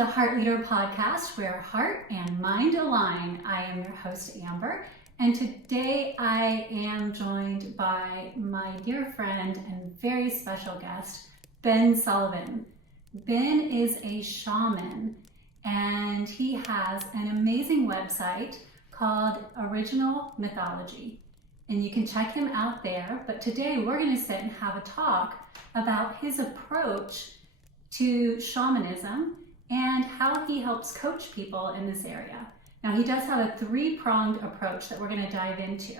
the Heart Leader podcast, where heart and mind align. I am your host, Amber, and today I am joined by my dear friend and very special guest, Ben Sullivan. Ben is a shaman, and he has an amazing website called Original Mythology, and you can check him out there. But today we're going to sit and have a talk about his approach to shamanism and how he helps coach people in this area. Now, he does have a three-pronged approach that we're going to dive into,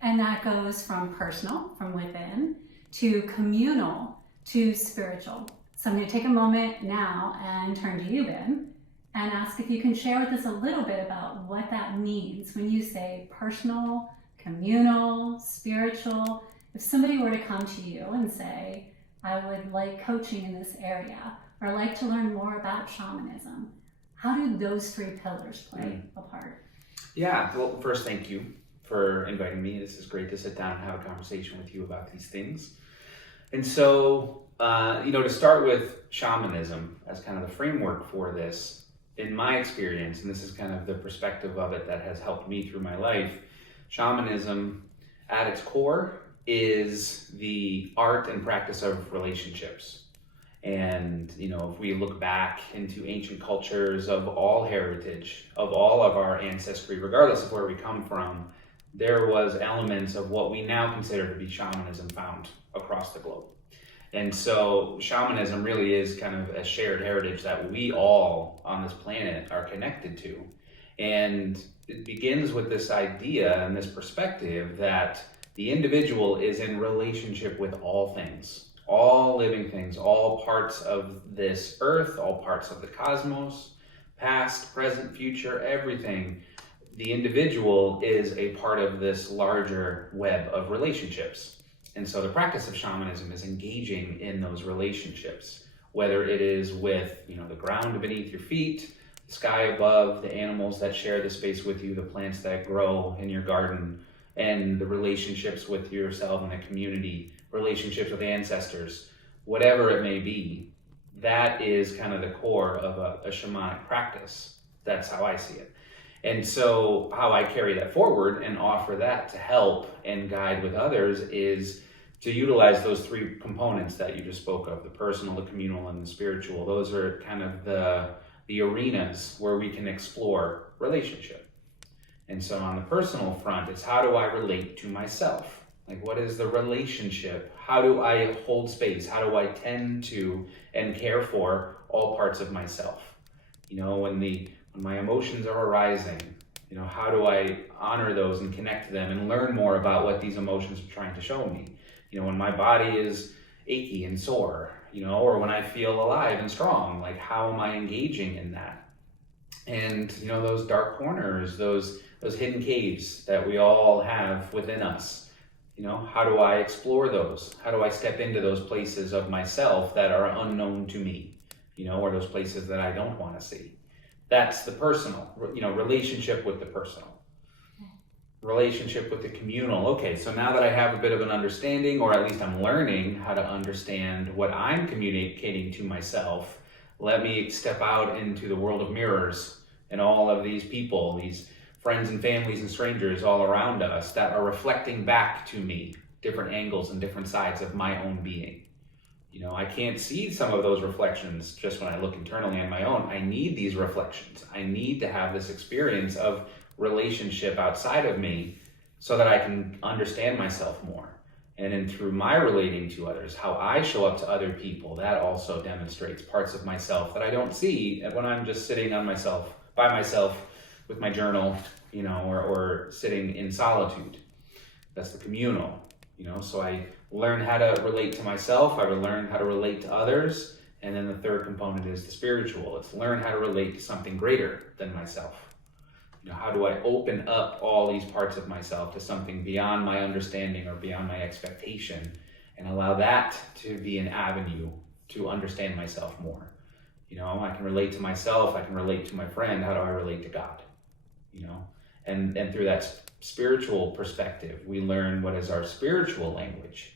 and that goes from personal, from within, to communal, to spiritual. So I'm going to take a moment now and turn to you, Ben, and ask if you can share with us a little bit about what that means when you say personal, communal, spiritual. If somebody were to come to you and say, I would like coaching in this area, or like to learn more about shamanism, how do those three pillars play a part? Yeah, well, first, thank you for inviting me. This is great to sit down and have a conversation with you about these things. And so, to start with shamanism as kind of the framework for this, in my experience, and this is kind of the perspective of it that has helped me through my life, shamanism at its core is the art and practice of relationships. And, if we look back into ancient cultures of all heritage, of all of our ancestry, regardless of where we come from, there was elements of what we now consider to be shamanism found across the globe. And so shamanism really is kind of a shared heritage that we all on this planet are connected to. And it begins with this idea and this perspective that the individual is in relationship with all things, all living things, all parts of this earth, all parts of the cosmos, past, present, future, everything. The individual is a part of this larger web of relationships. And so the practice of shamanism is engaging in those relationships, whether it is with, the ground beneath your feet, the sky above, the animals that share the space with you, the plants that grow in your garden, and the relationships with yourself and the community, relationships with ancestors, whatever it may be. That is kind of the core of a shamanic practice. That's how I see it. And so how I carry that forward and offer that to help and guide with others is to utilize those three components that you just spoke of, the personal, the communal, and the spiritual. Those are kind of the arenas where we can explore relationship. And so on the personal front, it's how do I relate to myself? Like, what is the relationship? How do I hold space? How do I tend to and care for all parts of myself? When my emotions are arising, how do I honor those and connect to them and learn more about what these emotions are trying to show me? When my body is achy and sore, or when I feel alive and strong, like, how am I engaging in that? And, those dark corners, those hidden caves that we all have within us, how do I explore those? How do I step into those places of myself that are unknown to me, or those places that I don't want to see? That's the personal, relationship with the personal. Relationship with the communal. Okay, so now that I have a bit of an understanding, or at least I'm learning how to understand what I'm communicating to myself, let me step out into the world of mirrors and all of these people, these friends and families and strangers all around us that are reflecting back to me different angles and different sides of my own being. I can't see some of those reflections just when I look internally on my own. I need these reflections. I need to have this experience of relationship outside of me so that I can understand myself more. And then through my relating to others, how I show up to other people, that also demonstrates parts of myself that I don't see when I'm just sitting by myself with my journal, or sitting in solitude. That's the communal, so I learn how to relate to myself, I learn how to relate to others, and then the third component is the spiritual. It's learn how to relate to something greater than myself. How do I open up all these parts of myself to something beyond my understanding or beyond my expectation, and allow that to be an avenue to understand myself more. I can relate to myself, I can relate to my friend. How do I relate to God? And through that spiritual perspective, we learn what is our spiritual language.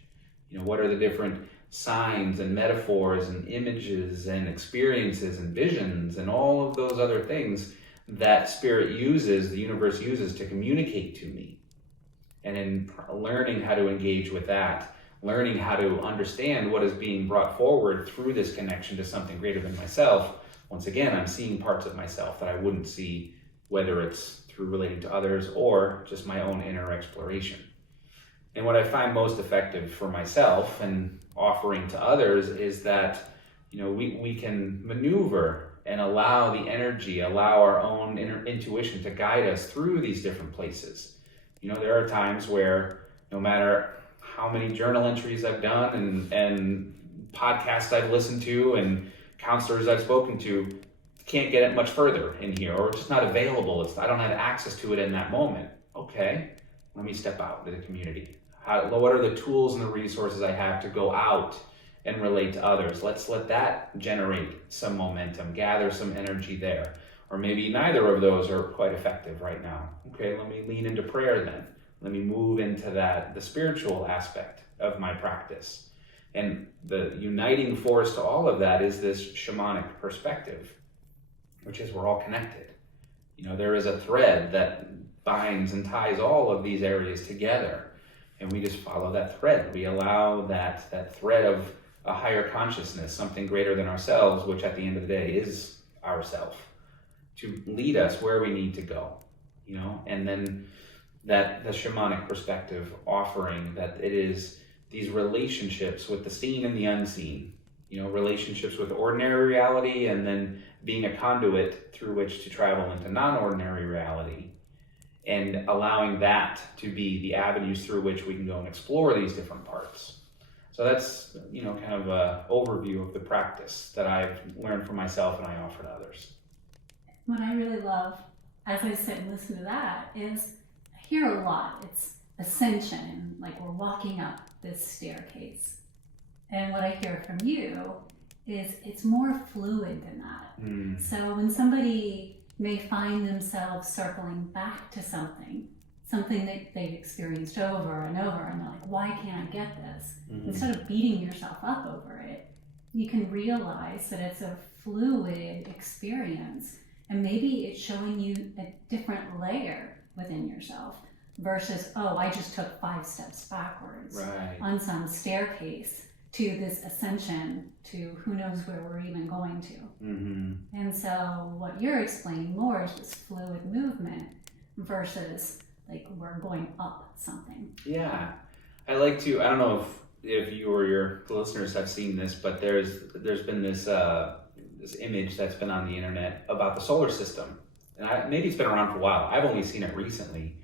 What are the different signs and metaphors and images and experiences and visions and all of those other things that spirit uses, the universe uses to communicate to me. And in learning how to engage with that, learning how to understand what is being brought forward through this connection to something greater than myself, once again, I'm seeing parts of myself that I wouldn't see, whether it's through relating to others or just my own inner exploration. And what I find most effective for myself and offering to others is that, we can maneuver and allow the energy, allow our own inner intuition to guide us through these different places. There are times where no matter how many journal entries I've done and podcasts I've listened to and counselors I've spoken to, can't get it much further in here, or it's just not available. I don't have access to it in that moment. Okay, let me step out into the community. What are the tools and the resources I have to go out and relate to others? Let's let that generate some momentum, gather some energy there. Or maybe neither of those are quite effective right now. Okay, let me lean into prayer then. Let me move into the spiritual aspect of my practice. And the uniting force to all of that is this shamanic perspective, which is we're all connected. There is a thread that binds and ties all of these areas together. And we just follow that thread. We allow that thread of a higher consciousness, something greater than ourselves, which at the end of the day is ourself, to lead us where we need to go, and then the shamanic perspective offering that it is these relationships with the seen and the unseen, relationships with ordinary reality, and then being a conduit through which to travel into non-ordinary reality, and allowing that to be the avenues through which we can go and explore these different parts. So that's, kind of an overview of the practice that I've learned for myself and I offer to others. What I really love, as I sit and listen to that, is I hear a lot. It's ascension, like we're walking up this staircase. And what I hear from you is it's more fluid than that. So when somebody may find themselves circling back to something that they've experienced over and over, and they're like, why can't I get this? Instead of beating yourself up over it, you can realize that it's a fluid experience. And maybe it's showing you a different layer within yourself versus, I just took 5 steps backwards on some staircase to this ascension to who knows where we're even going to. And so what you're explaining more is this fluid movement versus like we're going up something. Yeah. I don't know if you or your listeners have seen this, but there's been this image that's been on the internet about the solar system. And maybe it's been around for a while. I've only seen it recently.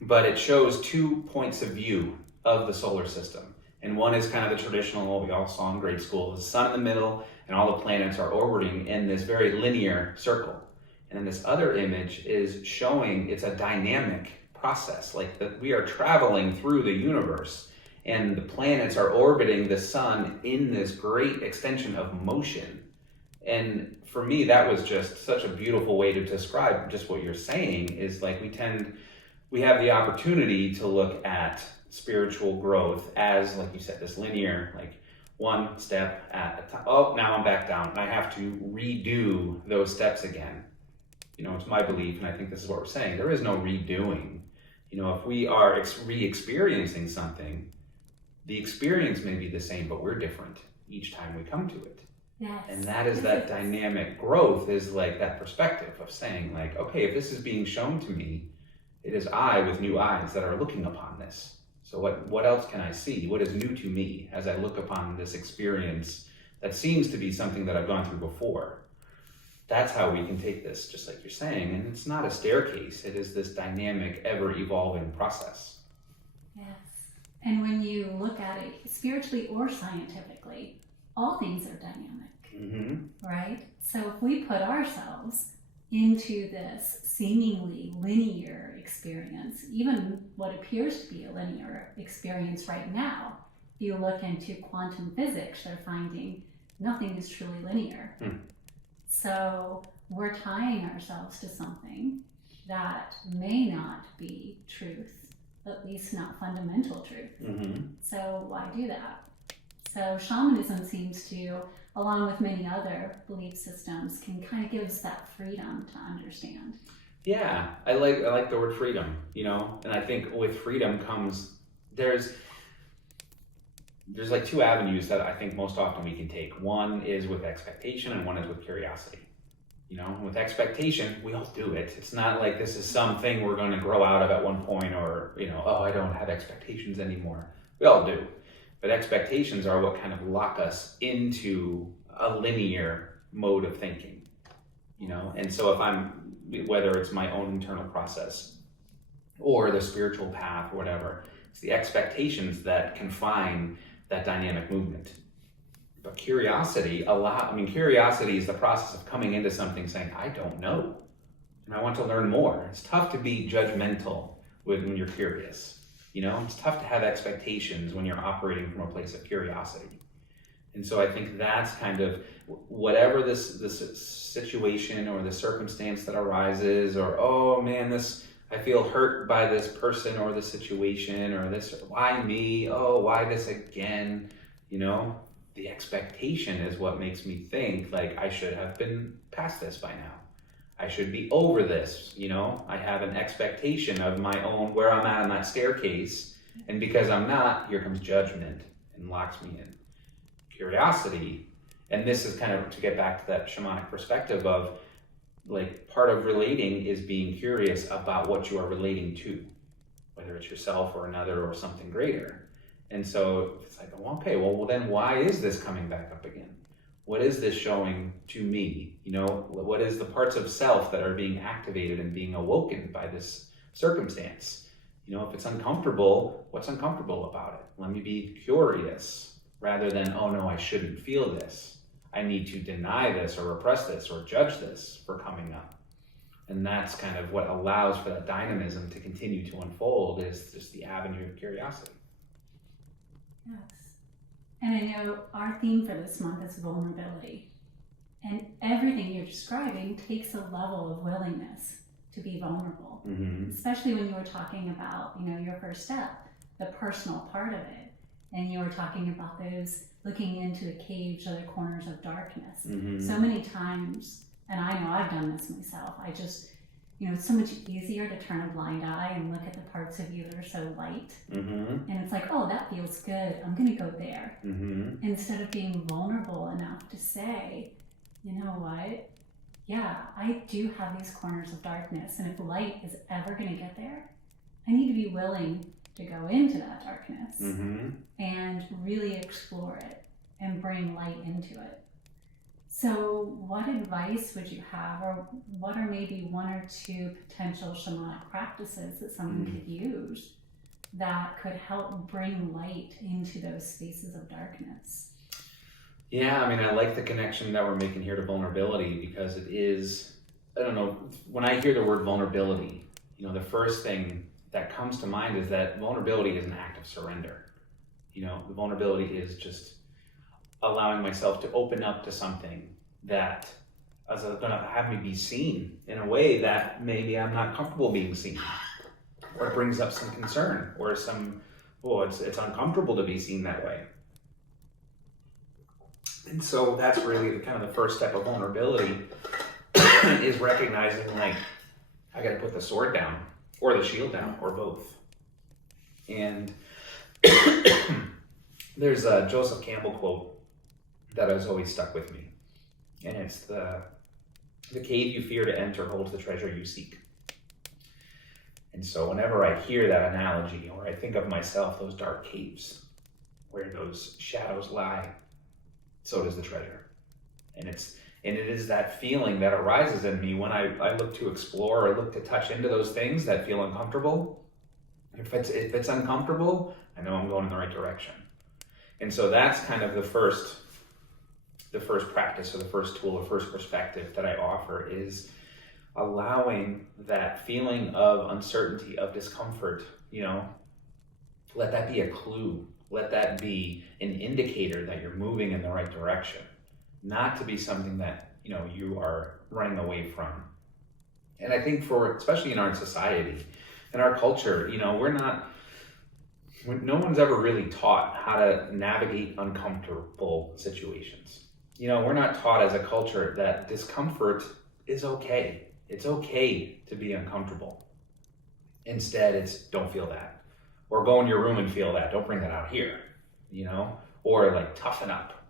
But it shows 2 points of view of the solar system. And one is kind of the traditional, what we all saw in grade school, the sun in the middle, and all the planets are orbiting in this very linear circle. And then this other image is showing it's a dynamic process, like that we are traveling through the universe, and the planets are orbiting the sun in this great extension of motion. And for me, that was just such a beautiful way to describe just what you're saying, is like we have the opportunity to look at spiritual growth as, like you said, this linear, like one step at a time. Oh, now I'm back down. I have to redo those steps again. It's my belief, and I think this is what we're saying. There is no redoing. If we are re-experiencing something, the experience may be the same, but we're different each time we come to it. Yes. And that is that dynamic growth, is like that perspective of saying like, okay, if this is being shown to me, it is I with new eyes that are looking upon this. So what else can I see? What is new to me as I look upon this experience that seems to be something that I've gone through before? That's how we can take this, just like you're saying. And it's not a staircase. It is this dynamic, ever-evolving process. Yes. And when you look at it spiritually or scientifically, all things are dynamic, right? So if we put ourselves into this seemingly linear experience, even what appears to be a linear experience right now, if you look into quantum physics, they're finding nothing is truly linear. So we're tying ourselves to something that may not be truth, at least not fundamental truth. So why do that? So shamanism seems to, along with many other belief systems, can kind of give us that freedom to understand. Yeah, I like the word freedom, and I think with freedom comes, there's like two avenues that I think most often we can take. One is with expectation and one is with curiosity. With expectation, we all do it. It's not like this is something we're going to grow out of at one point, or, oh, I don't have expectations anymore. We all do. But expectations are what kind of lock us into a linear mode of thinking, And so whether it's my own internal process or the spiritual path or whatever, it's the expectations that confine that dynamic movement. But curiosity is the process of coming into something saying, I don't know, and I want to learn more. It's tough to be judgmental when you're curious. It's tough to have expectations when you're operating from a place of curiosity. And so I think that's kind of whatever this situation or the circumstance that arises, or, oh man, I feel hurt by this person or the situation, or this, why me? Oh, why this again? The expectation is what makes me think like I should have been past this by now. I should be over this, I have an expectation of my own, where I'm at on that staircase, and because I'm not, here comes judgment and locks me in. Curiosity, and this is kind of to get back to that shamanic perspective of, like, part of relating is being curious about what you are relating to, whether it's yourself or another or something greater. And so it's like, okay, well then why is this coming back up again? What is this showing to me? What is the parts of self that are being activated and being awoken by this circumstance? If it's uncomfortable, what's uncomfortable about it? Let me be curious rather than, oh no, I shouldn't feel this. I need to deny this or repress this or judge this for coming up. And that's kind of what allows for that dynamism to continue to unfold, is just the avenue of curiosity. Yes. And I know our theme for this month is vulnerability. And everything you're describing takes a level of willingness to be vulnerable, especially when you were talking about, your first step, the personal part of it. And you were talking about those looking into the caves or the corners of darkness. So many times, and I know I've done this myself, I just, it's so much easier to turn a blind eye and look at the parts of you that are so light. And it's like, oh, that feels good, I'm going to go there. Instead of being vulnerable enough to say, you know what? Yeah, I do have these corners of darkness, and if light is ever going to get there, I need to be willing to go into that darkness and really explore it and bring light into it. So what advice would you have, or what are maybe one or two potential shamanic practices that someone could use that could help bring light into those spaces of darkness? Yeah, I like the connection that we're making here to vulnerability, because it is, I don't know, when I hear the word vulnerability, the first thing that comes to mind is that vulnerability is an act of surrender. The vulnerability is just allowing myself to open up to something that is going to have me be seen in a way that maybe I'm not comfortable being seen, or it brings up some concern, or it's uncomfortable to be seen that way. And so that's really kind of the first step of vulnerability is recognizing, like, I got to put the sword down or the shield down or both. And there's a Joseph Campbell quote that has always stuck with me. And it's the cave you fear to enter holds the treasure you seek. And so whenever I hear that analogy, or I think of myself, those dark caves where those shadows lie, so does the treasure. And it is that feeling that arises in me when I look to explore or look to touch into those things that feel uncomfortable. If it's uncomfortable, I know I'm going in the right direction. And so that's kind of the first practice, or the first tool, the first perspective that I offer, is allowing that feeling of uncertainty, of discomfort, let that be a clue. Let that be an indicator that you're moving in the right direction, not to be something that, you are running away from. And I think especially in our society, in our culture, we're not, no one's ever really taught how to navigate uncomfortable situations. We're not taught as a culture that discomfort is okay. It's okay to be uncomfortable. Instead, it's don't feel that. Or go in your room and feel that. Don't bring that out here, Or like toughen up.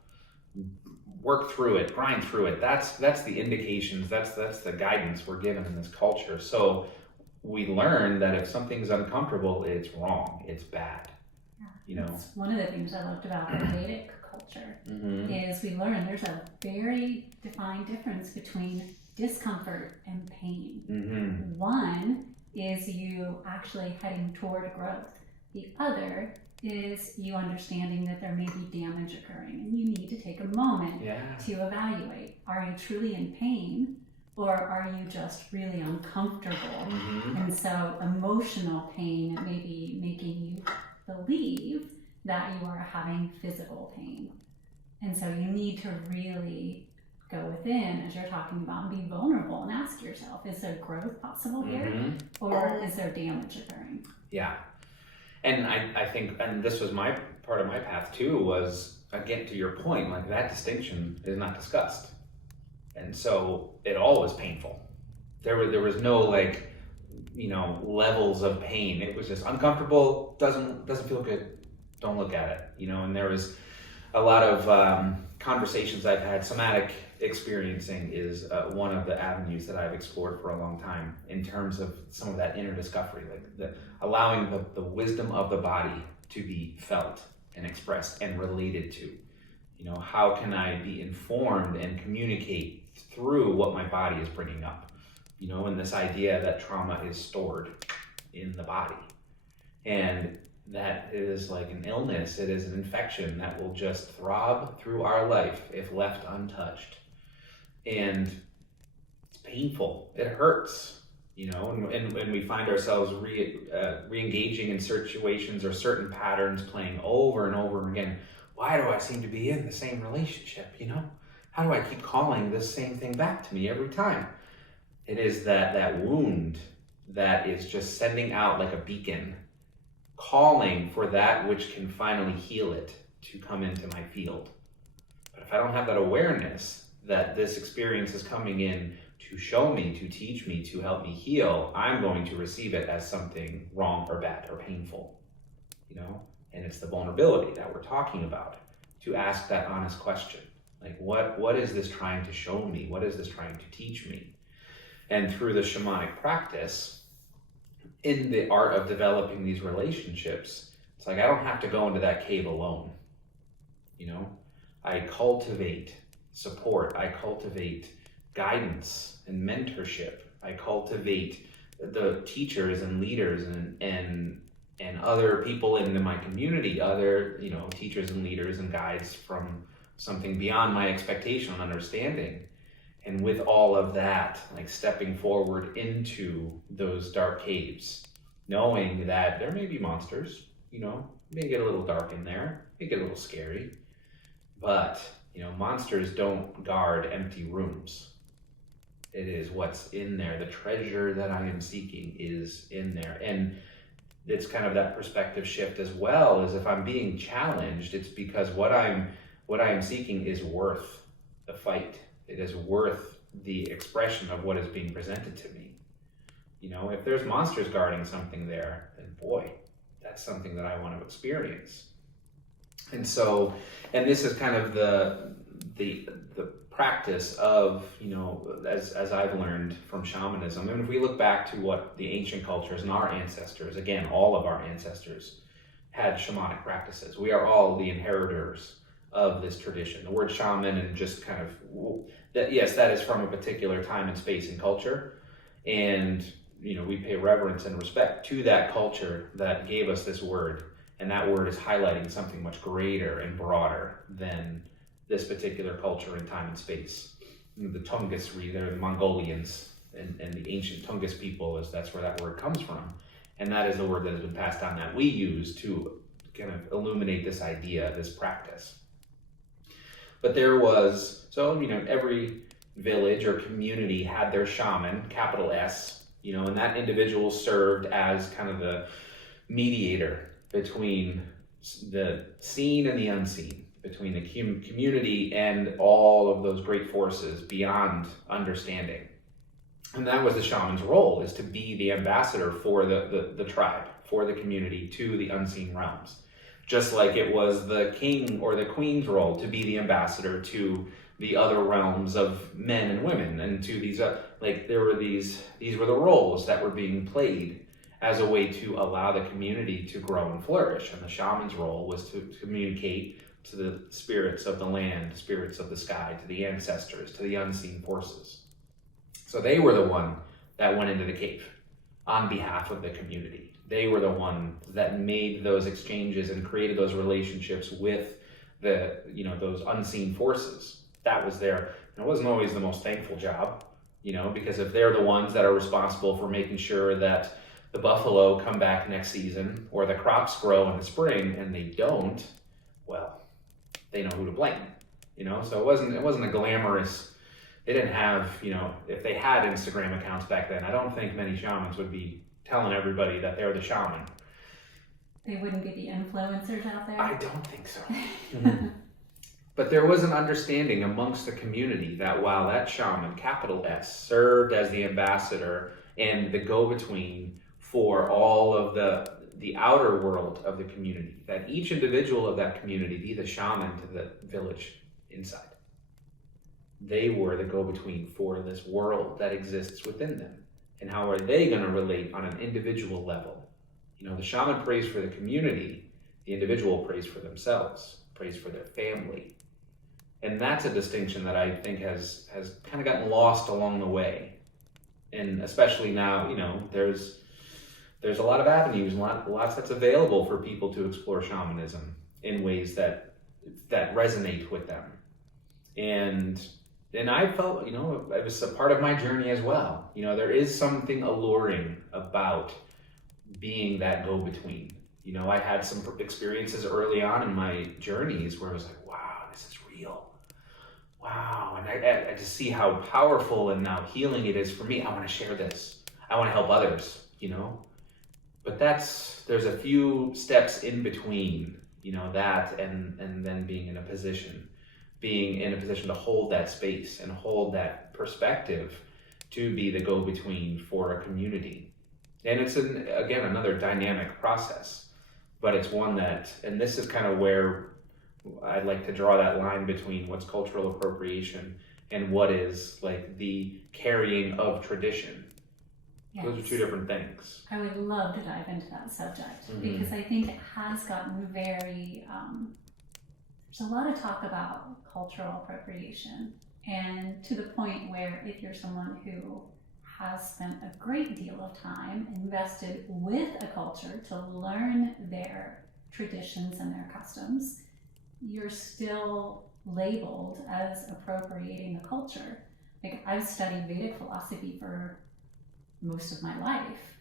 Work through it, grind through it. That's the indications, that's the guidance we're given in this culture. So we learn that if something's uncomfortable, it's wrong, it's bad. That's one of the things I loved about the Vedic culture is we learn there's a very defined difference between discomfort and pain. One is you actually heading toward growth. The other is you understanding that there may be damage occurring and you need to take a moment to evaluate. Are you truly in pain or are you just really uncomfortable? And so emotional pain may be making you believe that you are having physical pain. And so you need to really go within, as you're talking about, and be vulnerable and ask yourself, is there growth possible here or is there damage occurring? Yeah. And I think, and this was my part of my path too, was, again, to your point, like that distinction is not discussed. And so it all was painful. There was no levels of pain. It was just uncomfortable, doesn't feel good, don't look at it, and there was a lot of conversations I've had. Somatic experiencing is one of the avenues that I've explored for a long time in terms of some of that inner discovery, like allowing the wisdom of the body to be felt and expressed and related to. How can I be informed and communicate through what my body is bringing up? And this idea that trauma is stored in the body. And that is like an illness, it is an infection that will just throb through our life if left untouched. And it's painful, it hurts, and we find ourselves re-engaging in situations or certain patterns playing over and over again. Why do I seem to be in the same relationship, How do I keep calling this same thing back to me every time? It is that wound that is just sending out like a beacon, calling for that which can finally heal it to come into my field. But if I don't have that awareness that this experience is coming in to show me, to teach me, to help me heal, I'm going to receive it as something wrong or bad or painful, And it's the vulnerability that we're talking about, to ask that honest question. Like, what is this trying to show me? What is this trying to teach me? And through the shamanic practice, in the art of developing these relationships, it's like I don't have to go into that cave alone. I cultivate support, I cultivate guidance and mentorship, I cultivate the teachers and leaders and other people in my community, other teachers and leaders and guides from something beyond my expectation and understanding. And with all of that, like stepping forward into those dark caves, knowing that there may be monsters, may get a little dark in there, may get a little scary, but monsters don't guard empty rooms. It is what's in there. The treasure that I am seeking is in there. And it's kind of that perspective shift as well, as if I'm being challenged, it's because what I am seeking is worth the fight. It is worth the expression of what is being presented to me. If there's monsters guarding something there, then boy, that's something that I want to experience. And so, and this is kind of the practice of, as I've learned from shamanism. And if we look back to what the ancient cultures and our ancestors, again, all of our ancestors had shamanic practices. We are all the inheritors of this tradition. The word shaman, and just kind of that, yes, that is from a particular time and space and culture, and we pay reverence and respect to that culture that gave us this word, and that word is highlighting something much greater and broader than this particular culture in time and space. The Tungus, they're the Mongolians, and the ancient Tungus people, that's where that word comes from, and that is the word that has been passed down that we use to kind of illuminate this idea, this practice. But there was, every village or community had their shaman, capital S, and that individual served as kind of the mediator between the seen and the unseen, between the community and all of those great forces beyond understanding. And that was the shaman's role, is to be the ambassador for the tribe, for the community, to the unseen realms. Just like it was the king or the queen's role to be the ambassador to the other realms of men and women, and to these, these were the roles that were being played as a way to allow the community to grow and flourish. And the shaman's role was to communicate to the spirits of the land, spirits of the sky, to the ancestors, to the unseen forces. So they were the one that went into the cave on behalf of the community. They were the one that made those exchanges and created those relationships with the, those unseen forces. That was their, and it wasn't always the most thankful job, because if they're the ones that are responsible for making sure that the buffalo come back next season or the crops grow in the spring and they don't, well, they know who to blame, so it wasn't a glamorous. They didn't have, if they had Instagram accounts back then, I don't think many shamans would be telling everybody that they're the shaman. They wouldn't be the influencers out there? I don't think so. But there was an understanding amongst the community that while that shaman, capital S, served as the ambassador and the go-between for all of the outer world of the community, that each individual of that community be the shaman to the village inside. They were the go-between for this world that exists within them. And how are they going to relate on an individual level? The shaman prays for the community, the individual prays for themselves, prays for their family. And that's a distinction that I think has kind of gotten lost along the way. And especially now, there's a lot of avenues, lots that's available for people to explore shamanism in ways that resonate with them. And I felt, it was a part of my journey as well. There is something alluring about being that go-between. I had some experiences early on in my journeys where I was like, wow, this is real. Wow. And I just see how powerful and how healing it is for me. I want to share this. I want to help others, But there's a few steps in between, that and then being in a position to hold that space and hold that perspective to be the go-between for a community. And it's, again, another dynamic process, but it's one that, and this is kind of where I'd like to draw that line between what's cultural appropriation and what is like the carrying of tradition. Yes. Those are two different things. I would love to dive into that subject because I think it has gotten very, there's a lot of talk about cultural appropriation, and to the point where if you're someone who has spent a great deal of time invested with a culture to learn their traditions and their customs, you're still labeled as appropriating the culture. Like, I've studied Vedic philosophy for most of my life,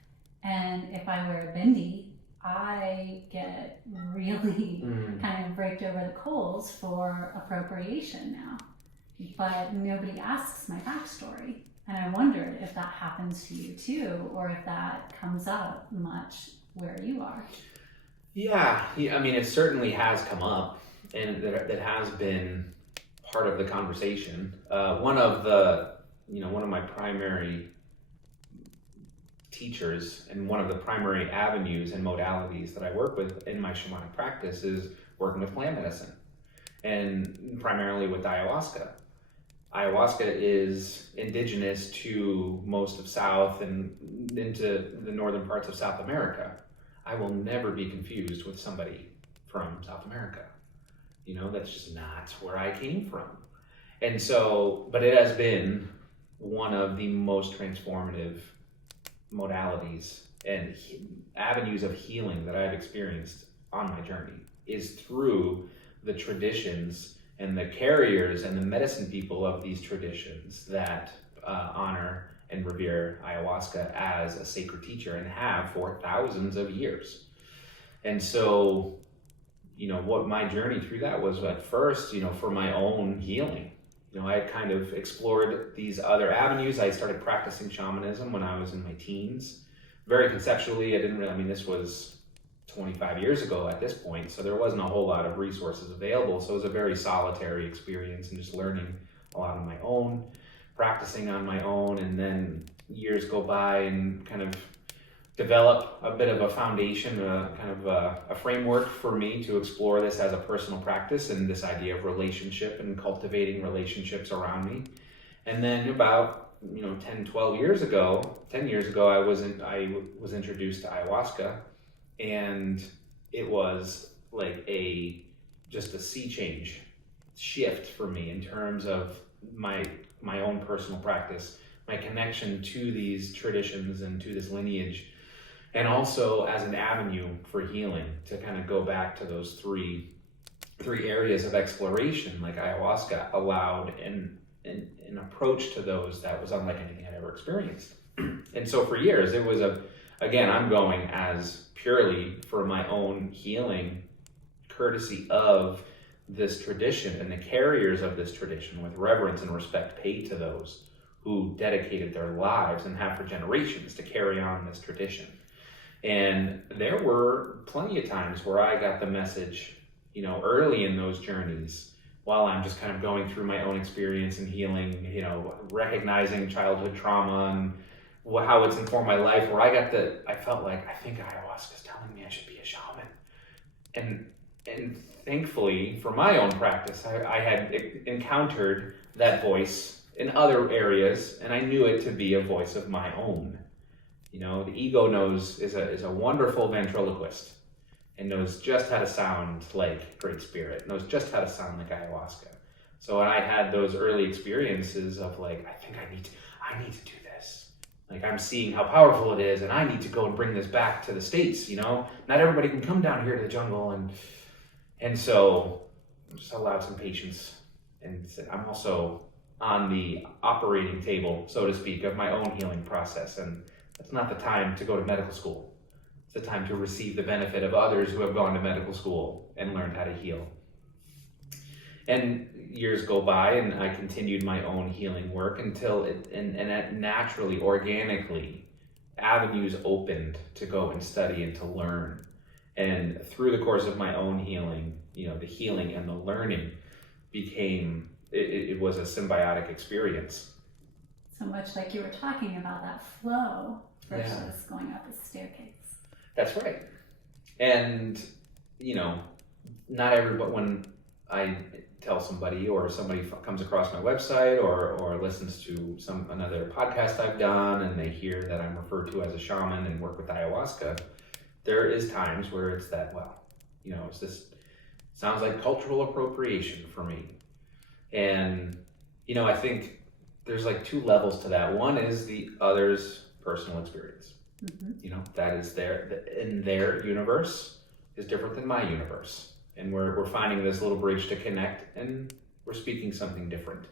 and if I wear a bindi, I get really kind of raked over the coals for appropriation now. But nobody asks my backstory. And I wondered if that happens to you too, or if that comes up much where you are. Yeah, I mean, it certainly has come up, and that has been part of the conversation. One of my primary teachers and one of the primary avenues and modalities that I work with in my shamanic practice is working with plant medicine, and primarily with ayahuasca. Ayahuasca is indigenous to most of South and into the northern parts of South America. I will never be confused with somebody from South America. That's just not where I came from. And so, but it has been one of the most transformative modalities and avenues of healing that I've experienced on my journey, is through the traditions and the carriers and the medicine people of these traditions that honor and revere ayahuasca as a sacred teacher and have for thousands of years. And so, what my journey through that was at first, for my own healing. I kind of explored these other avenues. I started practicing shamanism when I was in my teens. Very conceptually, this was 25 years ago at this point, so there wasn't a whole lot of resources available. So it was a very solitary experience and just learning a lot on my own, practicing on my own, and then years go by and kind of develop a bit of a foundation, a framework for me to explore this as a personal practice and this idea of relationship and cultivating relationships around me. And then about 10 years ago, I was introduced to ayahuasca, and it was like just a sea change shift for me in terms of my own personal practice, my connection to these traditions and to this lineage, and also as an avenue for healing, to kind of go back to those three areas of exploration. Like ayahuasca allowed an approach to those that was unlike anything I'd ever experienced. And so for years it was I'm going as purely for my own healing, courtesy of this tradition and the carriers of this tradition, with reverence and respect paid to those who dedicated their lives and have for generations to carry on this tradition. And there were plenty of times where I got the message, early in those journeys, while I'm just kind of going through my own experience and healing, recognizing childhood trauma and how it's informed my life, where I felt like, I think ayahuasca is telling me I should be a shaman. And thankfully, for my own practice, I had encountered that voice in other areas, and I knew it to be a voice of my own. The ego is a wonderful ventriloquist, and knows just how to sound like Great Spirit, knows just how to sound like ayahuasca. So I had those early experiences of like, I think I need to do this. Like, I'm seeing how powerful it is, and I need to go and bring this back to the States. Not everybody can come down here to the jungle, and so just allowed some patience, and said, I'm also on the operating table, so to speak, of my own healing process, and it's not the time to go to medical school. It's the time to receive the benefit of others who have gone to medical school and learned how to heal. And years go by, and I continued my own healing work until that naturally, organically, avenues opened to go and study and to learn. And through the course of my own healing, the healing and the learning became, it was a symbiotic experience. So much like you were talking about, that flow versus going up a staircase. That's right. And, not everybody, when I tell somebody, or somebody comes across my website or listens to another podcast I've done, and they hear that I'm referred to as a shaman and work with ayahuasca, there is times where it's that, it's this, sounds like cultural appropriation for me. And, I think there's like two levels to that. One is the other's personal experience. Mm-hmm. That is in their universe is different than my universe. And we're finding this little bridge to connect, and we're speaking something different.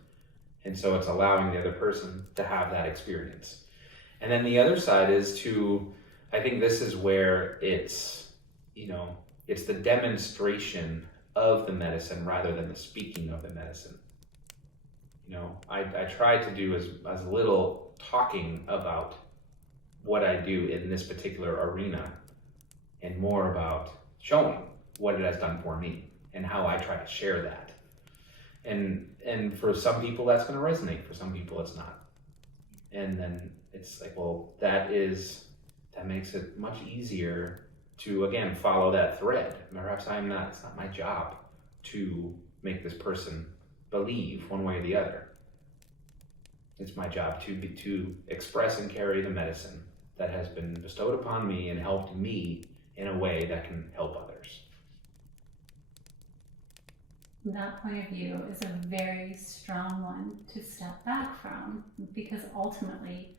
And so it's allowing the other person to have that experience. And then the other side is I think this is where it's the demonstration of the medicine rather than the speaking of the medicine. I try to do as little talking about what I do in this particular arena, and more about showing what it has done for me and how I try to share that. And for some people that's going to resonate, for some people it's not. And then it's like, well, that makes it much easier to, again, follow that thread. Perhaps it's not my job to make this person believe one way or the other. It's my job to express and carry the medicine that has been bestowed upon me and helped me in a way that can help others. That point of view is a very strong one to step back from, because ultimately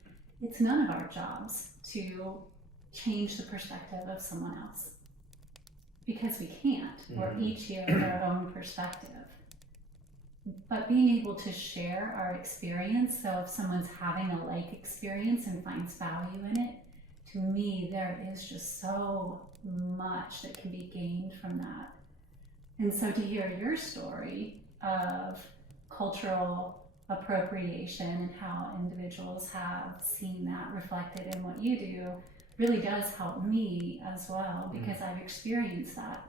it's none of our jobs to change the perspective of someone else, because we can't. We're each here with our own perspective. But being able to share our experience, so if someone's having a like experience and finds value in it, to me there is just so much that can be gained from that. And so to hear your story of cultural appropriation and how individuals have seen that reflected in what you do, really does help me as well, because I've experienced that.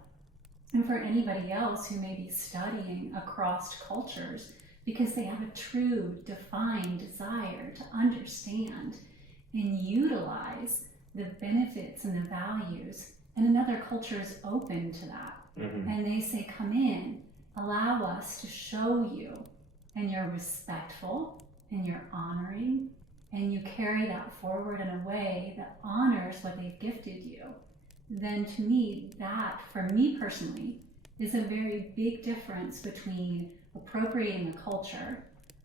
And for anybody else who may be studying across cultures, because they have a true defined desire to understand and utilize the benefits and the values, and another culture is open to that. And they say, come in, allow us to show you, and you're respectful and you're honoring, and you carry that forward in a way that honors what they've gifted you, then to me, that, for me personally, is a very big difference between appropriating a culture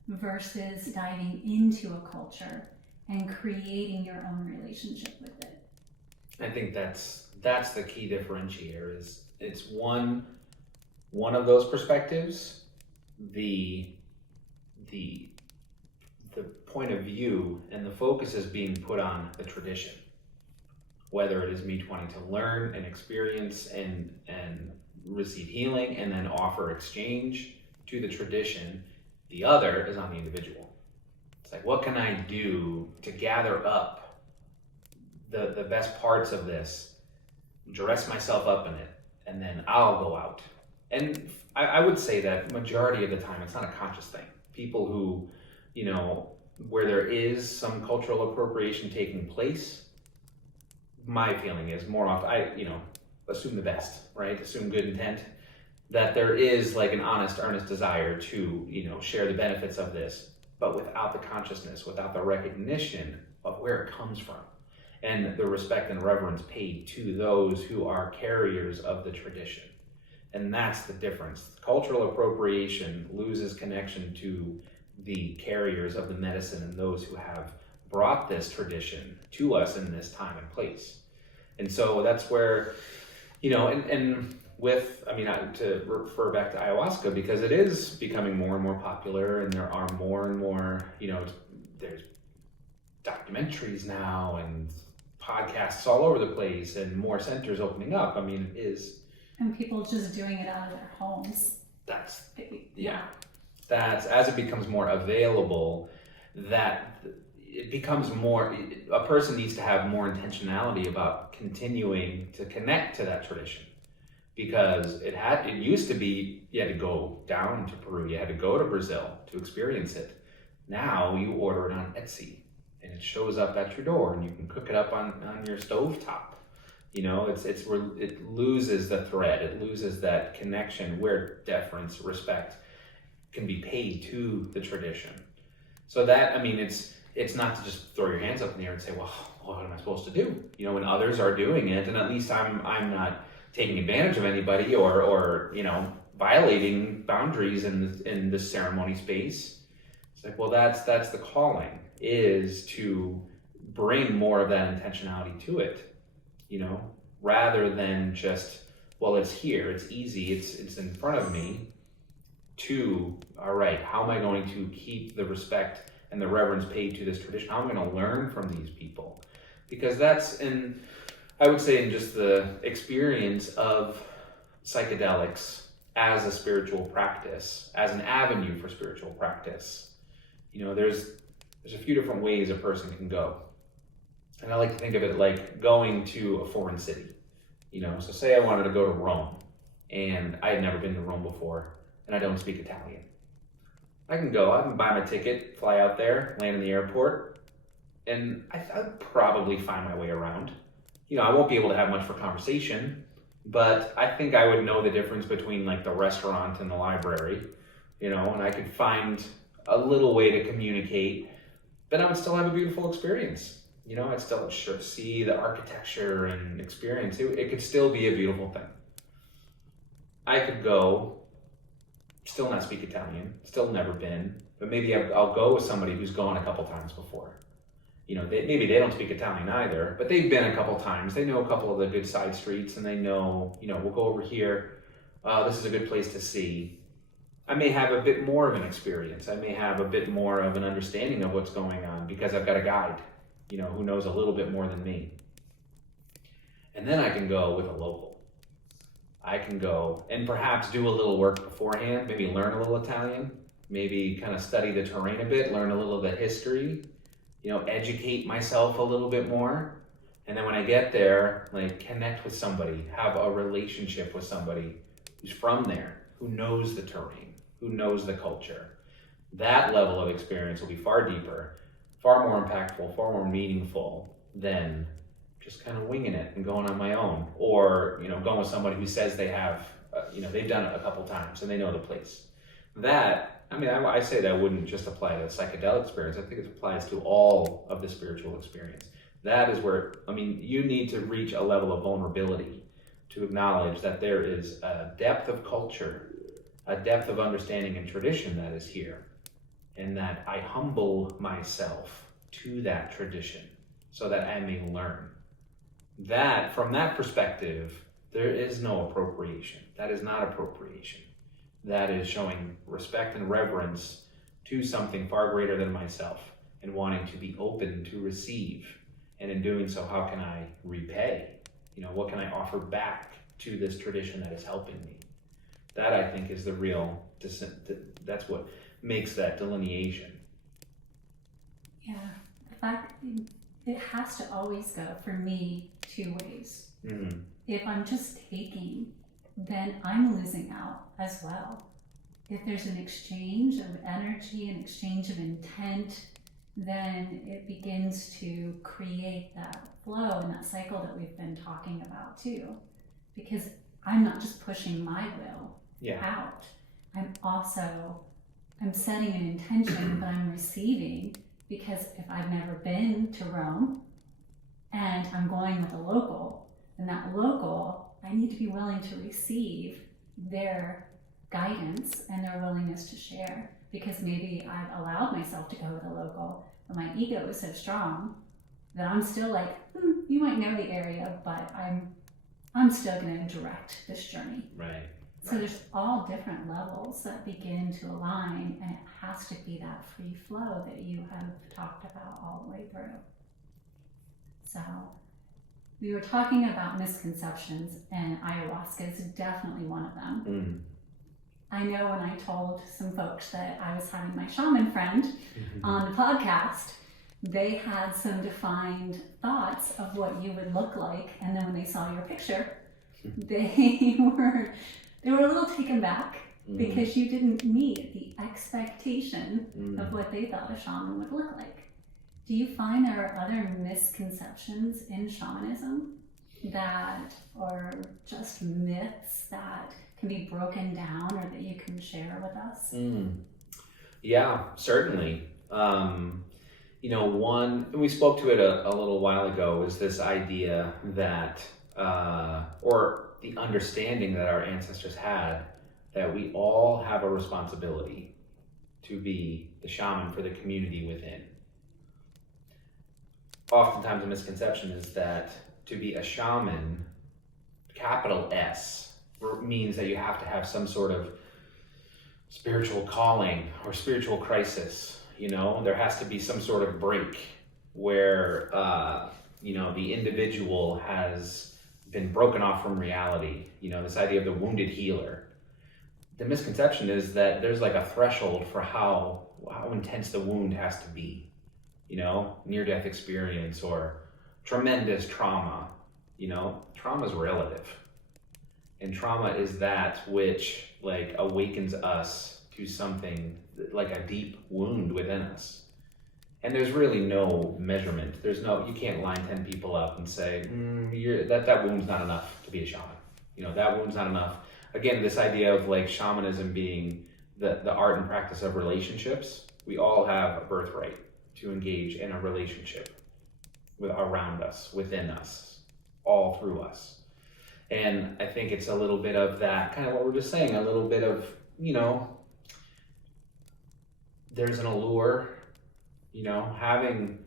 versus diving into a culture and creating your own relationship with it. I think that's the key differentiator. Is it's one of those perspectives, the point of view and the focus is being put on the tradition, whether it is me wanting to learn and experience and receive healing and then offer exchange to the tradition. The other is on the individual. It's like, what can I do to gather up the best parts of this, dress myself up in it, and then I'll go out. And I would say that majority of the time it's not a conscious thing. People who, where there is some cultural appropriation taking place, my feeling is more often, I assume the best, right? Assume good intent, that there is like an honest, earnest desire to, share the benefits of this, but without the consciousness, without the recognition of where it comes from, and the respect and reverence paid to those who are carriers of the tradition. And that's the difference. Cultural appropriation loses connection to the carriers of the medicine and those who have brought this tradition to us in this time and place. And so that's where, and with, to refer back to ayahuasca, because it is becoming more and more popular, and there are more and more, there's documentaries now and podcasts all over the place and more centers opening up. It is. And people just doing it out of their homes. That's as it becomes more available, that it becomes more, a person needs to have more intentionality about continuing to connect to that tradition. Because it used to be, you had to go down to Peru, you had to go to Brazil to experience it. Now you order it on Etsy and it shows up at your door and you can cook it up on your stovetop. It loses the thread, it loses that connection where deference, respect can be paid to the tradition. So that, it's not to just throw your hands up in the air and say, well, what am I supposed to do? When others are doing it, and at least I'm not taking advantage of anybody or violating boundaries in this ceremony space. It's like, well, that's the calling, is to bring more of that intentionality to it. Rather than just, well, it's here, it's easy, it's in front of me, to, all right, how am I going to keep the respect and the reverence paid to this tradition? How am I going to learn from these people? Because that's I would say in just the experience of psychedelics as a spiritual practice, as an avenue for spiritual practice, there's a few different ways a person can go. And I like to think of it like going to a foreign city. So say I wanted to go to Rome, and I had never been to Rome before, and I don't speak Italian. I can buy my ticket, fly out there, land in the airport, and I'd probably find my way around. I won't be able to have much for conversation, but I think I would know the difference between like the restaurant and the library, and I could find a little way to communicate, but I would still have a beautiful experience. I'd still see the architecture and experience. It could still be a beautiful thing. I could go, still not speak Italian, still never been, but maybe I'll go with somebody who's gone a couple times before. Maybe they don't speak Italian either, but they've been a couple times. They know a couple of the good side streets, and they know, we'll go over here. This is a good place to see. I may have a bit more of an experience. I may have a bit more of an understanding of what's going on because I've got a guide, who knows a little bit more than me. And then I can go with a local. I can go and perhaps do a little work beforehand, maybe learn a little Italian, maybe kind of study the terrain a bit, learn a little of the history, educate myself a little bit more, And then when I get there, like connect with somebody, have a relationship with somebody who's from there, who knows the terrain, who knows the culture. That level of experience will be far deeper, far more impactful, far more meaningful than just kind of winging it and going on my own, or going with somebody who says they have, they've done it a couple times and they know the place. That, I say that wouldn't just apply to psychedelic experience. I think it applies to all of the spiritual experience. That is where, you need to reach a level of vulnerability to acknowledge that there is a depth of culture, a depth of understanding and tradition that is here, and that I humble myself to that tradition so that I may learn. That, from that perspective, there is no appropriation. That is not appropriation. That is showing respect and reverence to something far greater than myself and wanting to be open to receive. And in doing so, how can I repay? What can I offer back to this tradition that is helping me? That, I think, is the real, that's what makes that delineation. Yeah, the fact it has to always go, for me, two ways. Mm-hmm. If I'm just taking, then I'm losing out as well. If there's an exchange of energy, an exchange of intent, then it begins to create that flow and that cycle that we've been talking about too. Because I'm not just pushing my will out. I'm setting an intention, but I'm receiving, because if I've never been to Rome and I'm going with a local, then that local, I need to be willing to receive their guidance and their willingness to share. Because maybe I've allowed myself to go with a local, but my ego is so strong that I'm still like, you might know the area, but I'm still going to direct this journey. Right. So there's all different levels that begin to align, and it has to be that free flow that you have talked about all the way through. So we were talking about misconceptions, and ayahuasca is definitely one of them. Mm. I know when I told some folks that I was having my shaman friend on the podcast, they had some defined thoughts of what you would look like, and then when they saw your picture, they were a little taken back because you didn't meet the expectation of what they thought a shaman would look like. Do you find there are other misconceptions in shamanism that are just myths that can be broken down or that you can share with us? Yeah, certainly. One, we spoke to it a little while ago, is this idea that, or the understanding that our ancestors had, that we all have a responsibility to be the shaman for the community within. Oftentimes a misconception is that to be a shaman, capital S, means that you have to have some sort of spiritual calling or spiritual crisis. There has to be some sort of break where the individual has been broken off from reality. This idea of the wounded healer. The misconception is that there's like a threshold for how intense the wound has to be. Near-death experience or tremendous trauma. Trauma is relative. And trauma is that which awakens us to something like a deep wound within us. And there's really no measurement. You can't line 10 people up and say, that wound's not enough to be a shaman. That wound's not enough. Again, this idea of shamanism being the art and practice of relationships. We all have a birthright to engage in a relationship around us, within us, all through us. And I think it's a little bit of that, kind of what we're just saying, a little bit of, there's an allure, having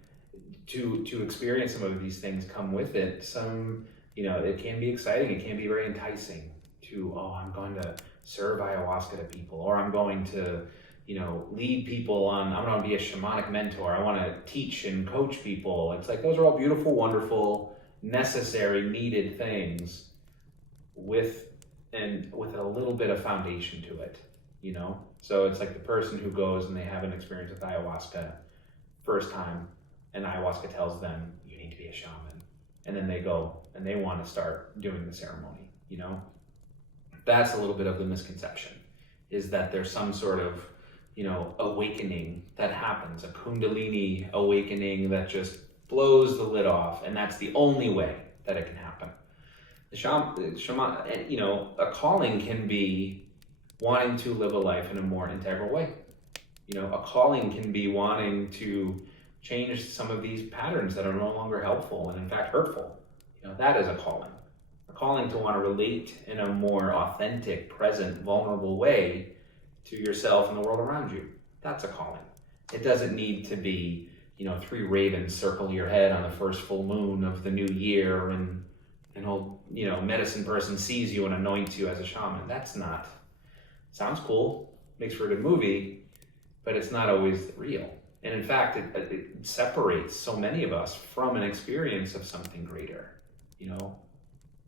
to experience some of these things come with it. Some, it can be exciting. It can be very enticing to, I'm going to serve ayahuasca to people, or I'm going to, lead people on, I'm going to be a shamanic mentor. I want to teach and coach people. It's like, those are all beautiful, wonderful, necessary, needed things with a little bit of foundation to it, So it's like the person who goes and they have an experience with ayahuasca first time, and ayahuasca tells them, you need to be a shaman. and then they go and they want to start doing the ceremony, you know? That's a little bit of the misconception, is that there's some sort of, you know, awakening that happens, a kundalini awakening that just blows the lid off, and that's the only way that it can happen. The shaman, you know, a calling can be wanting to live a life in a more integral way. You know, a calling can be wanting to change some of these patterns that are no longer helpful and in fact hurtful. You know, that is a calling. A calling to want to relate in a more authentic, present, vulnerable way to yourself and the world around you. That's a calling. It doesn't need to be, you know, 3 ravens circle your head on the first full moon of the new year and an old, you know, medicine person sees you and anoints you as a shaman. That's not, sounds cool, makes for a good movie, but it's not always real. And in fact, it separates so many of us from an experience of something greater. You know,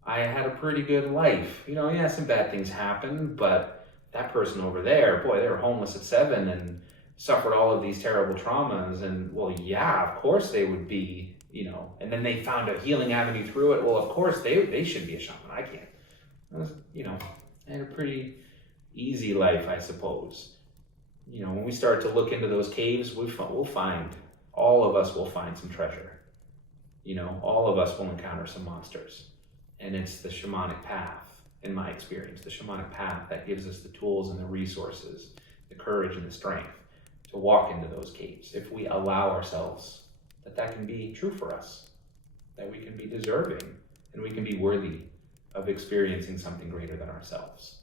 I had a pretty good life. You know, yeah, some bad things happen, but that person over there, boy, they were homeless at 7 and suffered all of these terrible traumas. And well, yeah, of course they would be, you know, and then they found a healing avenue through it. Well, of course they should be a shaman. I can't. You know, I had a pretty easy life, I suppose. You know, when we start to look into those caves, we'll find, all of us will find some treasure. You know, all of us will encounter some monsters. And it's the shamanic path, in my experience, the shamanic path that gives us the tools and the resources, the courage and the strength to walk into those caves. If we allow ourselves that can be true for us, that we can be deserving and we can be worthy of experiencing something greater than ourselves.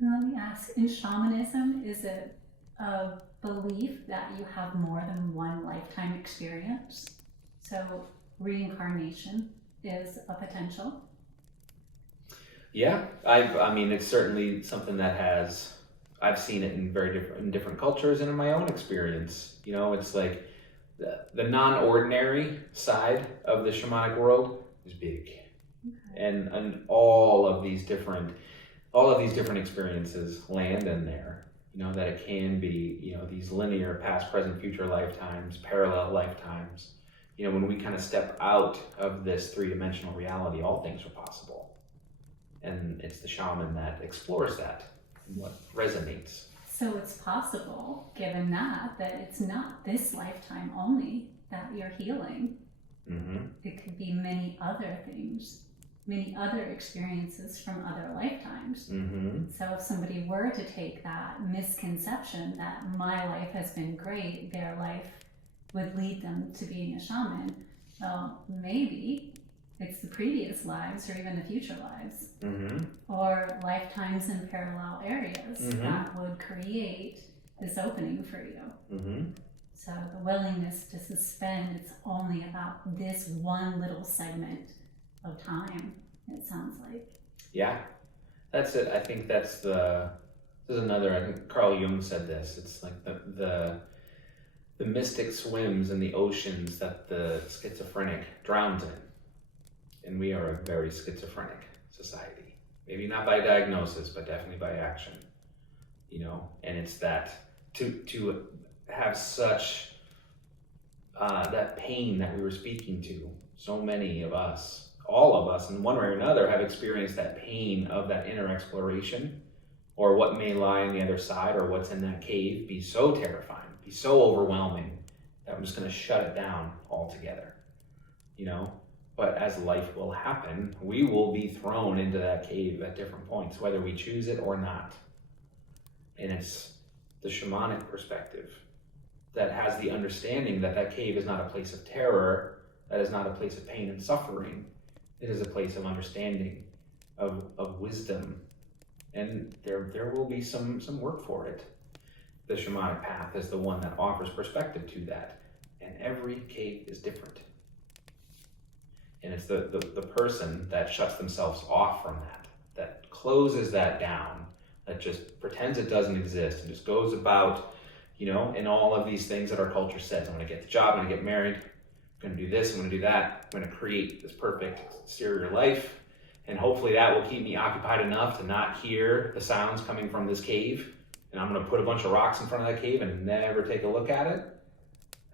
And let me ask, in shamanism, is it a belief that you have more than one lifetime experience? So reincarnation is a potential? Yeah, I mean, it's certainly something that I've seen it in different cultures and in my own experience. You know, it's like the non-ordinary side of the shamanic world is big. Okay. And all of these different experiences land in there. You know, that it can be, you know, these linear past, present, future lifetimes, parallel lifetimes. You know, when we kind of step out of this 3-dimensional reality, all things are possible. And it's the shaman that explores that and what resonates. So it's possible, given that it's not this lifetime only that you're healing. Mm-hmm. It could be many other things, many other experiences from other lifetimes. Mm-hmm. So if somebody were to take that misconception that my life has been great, their life would lead them to being a shaman, well, maybe it's the previous lives or even the future lives, mm-hmm. or lifetimes in parallel areas mm-hmm. that would create this opening for you. Mm-hmm. So the willingness to suspend, it's only about this one little segment of time, it sounds like. Yeah, that's it. I think I think Carl Jung said this. It's like the mystic swims in the oceans that the schizophrenic drowns in. And we are a very schizophrenic society. Maybe not by diagnosis, but definitely by action. You know, and it's that to have such that pain that we were speaking to. So many of us, all of us, in one way or another, have experienced that pain of that inner exploration, or what may lie on the other side, or what's in that cave, be so terrifying, be so overwhelming that I'm just going to shut it down altogether. You know. But as life will happen, we will be thrown into that cave at different points, whether we choose it or not. And it's the shamanic perspective that has the understanding that cave is not a place of terror, that is not a place of pain and suffering. It is a place of understanding, of wisdom. And there will be some work for it. The shamanic path is the one that offers perspective to that. And every cave is different. And it's the person that shuts themselves off from that closes that down, that just pretends it doesn't exist and just goes about, you know, in all of these things that our culture says. I'm going to get the job, I'm going to get married, I'm going to do this, I'm going to do that, I'm going to create this perfect exterior life, and hopefully that will keep me occupied enough to not hear the sounds coming from this cave, and I'm going to put a bunch of rocks in front of that cave and never take a look at it.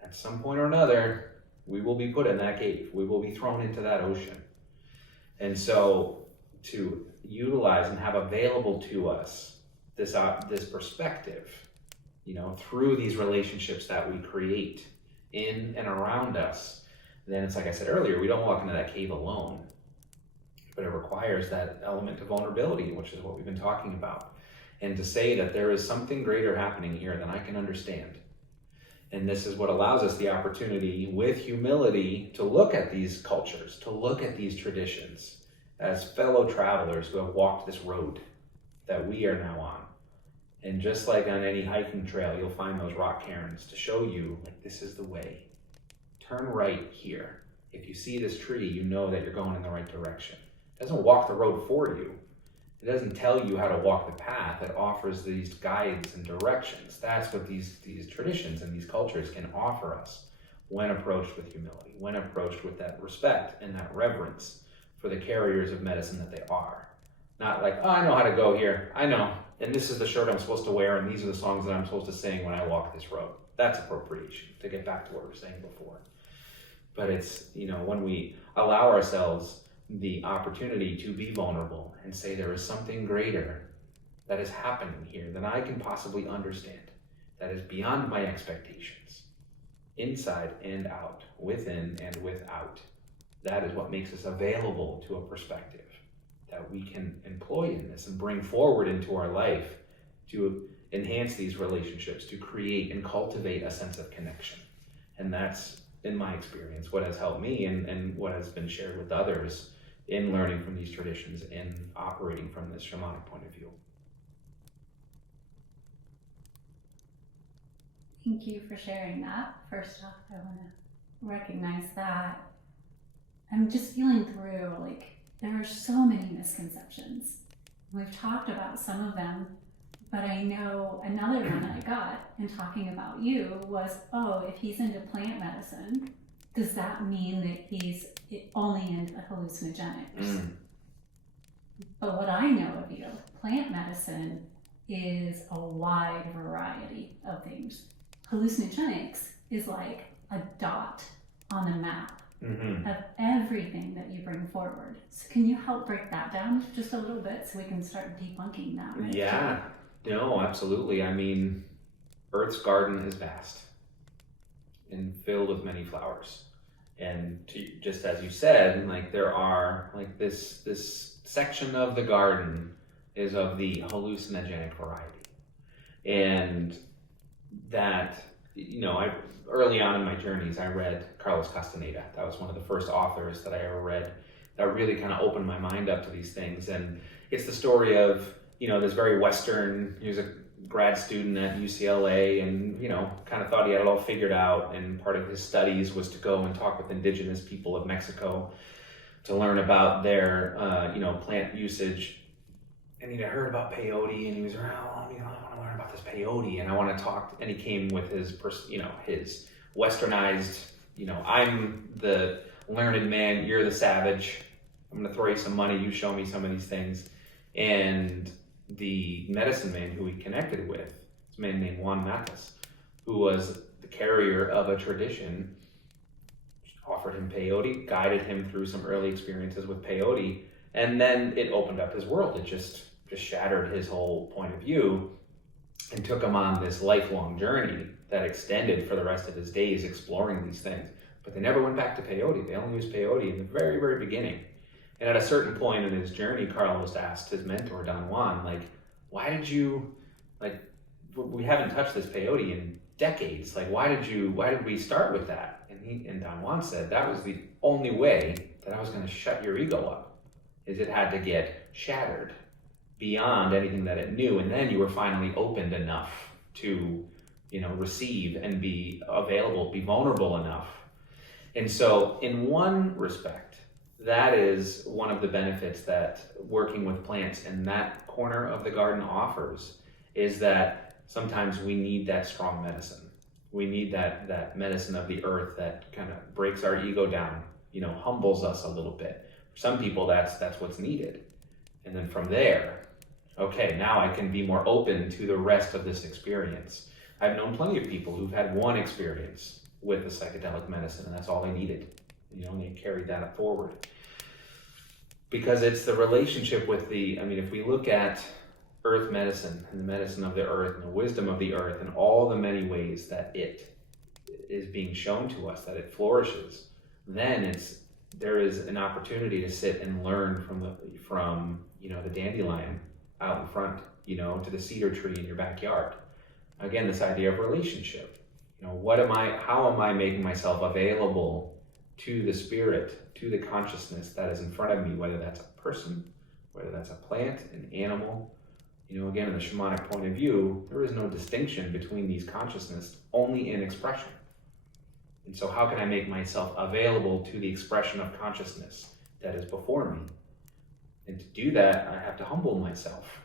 At some point or another, We will be put in that cave. We will be thrown into that ocean. And so to utilize and have available to us this perspective, through these relationships that we create in and around us, then it's like I said earlier, we don't walk into that cave alone, but it requires that element of vulnerability, which is what we've been talking about. And to say that there is something greater happening here than I can understand. And this is what allows us the opportunity with humility to look at these cultures, to look at these traditions as fellow travelers who have walked this road that we are now on. And just like on any hiking trail, you'll find those rock cairns to show you, like, this is the way. Turn right here. If you see this tree, you know that you're going in the right direction. It doesn't walk the road for you. It doesn't tell you how to walk the path. It offers these guides and directions. That's what these traditions and these cultures can offer us when approached with humility, when approached with that respect and that reverence for the carriers of medicine that they are. Not like, oh, I know how to go here. I know. And this is the shirt I'm supposed to wear, and these are the songs that I'm supposed to sing when I walk this road. That's appropriation, to get back to what we were saying before. But it's, when we allow ourselves the opportunity to be vulnerable and say there is something greater that is happening here than I can possibly understand, that is beyond my expectations, inside and out, within and without. That is what makes us available to a perspective that we can employ in this and bring forward into our life to enhance these relationships, to create and cultivate a sense of connection. And that's, in my experience, what has helped me and what has been shared with others in learning from these traditions and operating from this shamanic point of view. Thank you for sharing that. First off, I want to recognize that I'm just feeling through, there are so many misconceptions. We've talked about some of them, but I know another one that I got in talking about you was, if he's into plant medicine, does that mean that he's only into hallucinogenics? But what I know of you, plant medicine is a wide variety of things. Hallucinogenics is like a dot on a map of everything that you bring forward. So can you help break that down just a little bit so we can start debunking that? Right? Yeah, no, absolutely. I mean, Earth's garden is vast and filled with many flowers. And just as you said, there are, this section of the garden is of the hallucinogenic variety. And that, early on in my journeys, I read Carlos Castaneda. That was one of the first authors that I ever read that really kind of opened my mind up to these things. And it's the story of, this very Western, he was a grad student at UCLA and, kind of thought he had it all figured out. And part of his studies was to go and talk with indigenous people of Mexico to learn about their, plant usage. And he'd heard about peyote, and he was around, I want to learn about this peyote, and I want to talk. And he came with his westernized, I'm the learned man, you're the savage. I'm going to throw you some money, you show me some of these things. And the medicine man who he connected with, this man named Juan Matus, who was the carrier of a tradition, offered him peyote, guided him through some early experiences with peyote, and then it opened up his world. It just shattered his whole point of view and took him on this lifelong journey that extended for the rest of his days exploring these things. But they never went back to peyote. They only used peyote in the very, very beginning. And at a certain point in his journey, Carlos asked his mentor, Don Juan, why did you, we haven't touched this peyote in decades. Why did we start with that? And Don Juan said, that was the only way that I was going to shut your ego up, is it had to get shattered beyond anything that it knew. And then you were finally opened enough to, receive and be available, be vulnerable enough. And so in one respect, that is one of the benefits that working with plants in that corner of the garden offers, is that sometimes we need that strong medicine. We need that medicine of the earth that kind of breaks our ego down, humbles us a little bit. For some people, that's what's needed. And then from there, okay, now I can be more open to the rest of this experience. I've known plenty of people who've had one experience with the psychedelic medicine, and that's all they needed. And they carried that forward. Because it's the relationship with if we look at earth medicine and the medicine of the earth and the wisdom of the earth and all the many ways that it is being shown to us, that it flourishes, then there is an opportunity to sit and learn from the dandelion out in front, to the cedar tree in your backyard. Again, this idea of relationship. How am I making myself available to the spirit, to the consciousness that is in front of me, whether that's a person, whether that's a plant, an animal. Again, in the shamanic point of view, there is no distinction between these consciousness, only in expression. And so how can I make myself available to the expression of consciousness that is before me? And to do that, I have to humble myself.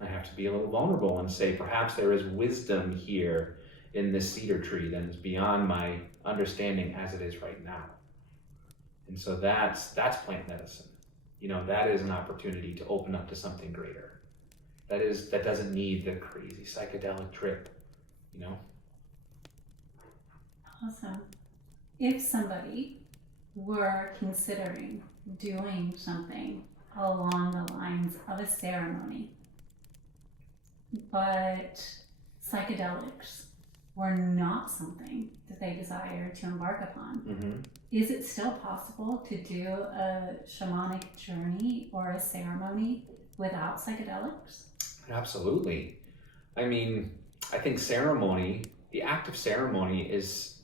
I have to be a little vulnerable and say, perhaps there is wisdom here in this cedar tree that is beyond my understanding as it is right now. And so that's plant medicine. That is an opportunity to open up to something greater. That doesn't need the crazy psychedelic trip, Awesome. If somebody were considering doing something along the lines of a ceremony, but psychedelics were not something that they desired to embark upon, is it still possible to do a shamanic journey or a ceremony without psychedelics? Absolutely. I think ceremony, the act of ceremony is,